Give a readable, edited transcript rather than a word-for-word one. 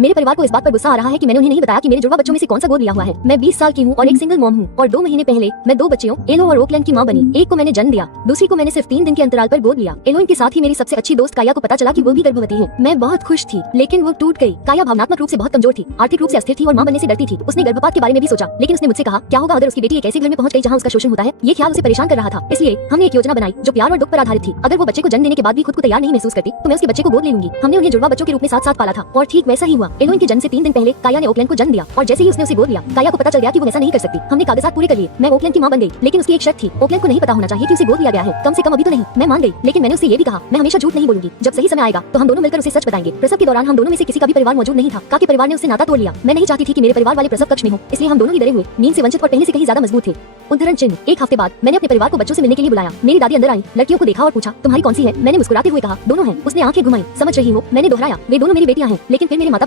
मेरे परिवार को इस बात पर गुस्सा आ रहा है कि मैंने उन्हें नहीं बताया कि मेरे जुड़वा बच्चों में से कौन सा गोद लिया हुआ है। मैं 20 साल की हूँ और एक सिंगल मॉम हूँ और 2 महीने पहले मैं 2 बच्चियों एलो और ओकलैंड की माँ बनी। एक को मैंने जन्म दिया, दूसरी को मैंने सिर्फ 3 दिन के अंतराल पर गोद लिया। एलोइन के साथ ही मेरी सबसे अच्छी दोस्त काया को पता चला कि वो भी गर्भवती है। मैं बहुत खुश थी, लेकिन वो टूट गई। काया भावनात्मक रूप से बहुत कमजोर थी, आर्थिक रूप से अस्थिर थी और माँ बनने से डरती थी। उसने गर्भपात के बारे में भी सोचा, लेकिन उसने मुझसे कहा क्या होगा अगर उसकी बेटी एक ऐसे घर में पहुंच गई जहाँ उसका शोषण होता है। ये ख्याल उसे परेशान कर रहा था। इसलिए हमने एक योजना बनाई जो प्यार और दुख पर आधारित थी। अगर वो बच्चे को जन्म देने के बाद भी खुद को तैयार नहीं महसूस करती तो मैं उसके बच्चे को गोद ले लूंगी। हमने उन्हें जुड़वा बच्चों के रूप में साथ साथ पाला था और ठीक वैसा ही हुआ। एलोइन के जन्म से 3 दिन पहले काया ने ओकलैंड को जन्म दिया और जैसे ही उसने उसे गोद लिया, काया को पता चल गया कि वो वैसा नहीं कर सकती। हमने कागजात पूरे कर लिए, मैं ओकलैंड की मां बन गई, लेकिन उसकी एक शर्त थी, ओकलैंड को नहीं पता होना चाहिए कि उसे गोद लिया गया है, कम से कम अभी तो नहीं। मैं मान गई, लेकिन मैंने उससे ये भी कहा मैं हमेशा झूठ नहीं बोलूंगी। जब सही समय आएगा तो हम दोनों मिलकर उसे सच बताएंगे। प्रसव के दौरान हम दोनों में से किसी का भी परिवार मौजूद नहीं था। का के परिवार ने उससे नाता तोड़ लिया। मैं नहीं चाहती थी कि मेरे परिवार वाले प्रसव कक्ष में हो, इसलिए हम दोनों ही डरे हुए, नींद से वंचित और पहले से कहीं ज्यादा मजबूत थे। उद्धरण चिन्ह। एक हफ्ते बाद मैंने अपने परिवार को बच्चों से मिलने के लिए बुलाया। मेरी दादी अंदर आई, लड़कियों को देखा और पूछा तुम्हारी कौन सी है। मैंने मुस्कुराते हुए कहा दोनों हैं। उसने आंखें घुमाई। समझ रही हो? मैंने दोहराया वे दोनों मेरी बेटियां हैं। लेकिन फिर मेरे माता